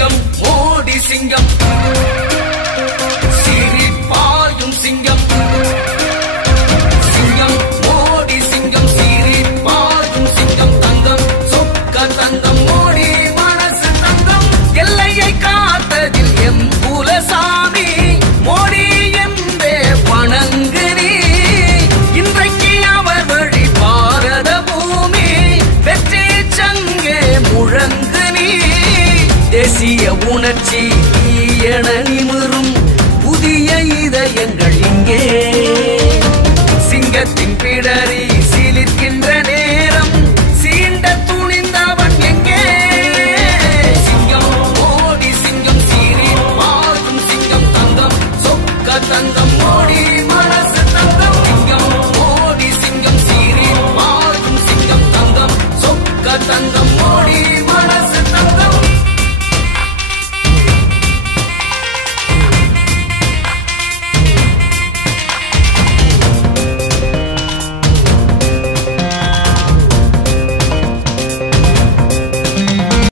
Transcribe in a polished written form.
சிங்கம் மோடி சிங்கம் சிரிப்பாயும் சிங்கம் சிங்கம் மோடி சிங்கம் சிரிப்பாயும் சிங்கம் தங்கம் சொக்க தங்கம் மோடி மனசு தங்கம் எல்லையை காத்ததில் எம் குலசாமி மோடி என்பே வணங்கு நீ இன்றைக்கு அவர் வழி பாரத பூமி வெற்றி சங்கே முழங்கு நீ தேசிய உணர்ச்சி என நிமிரும்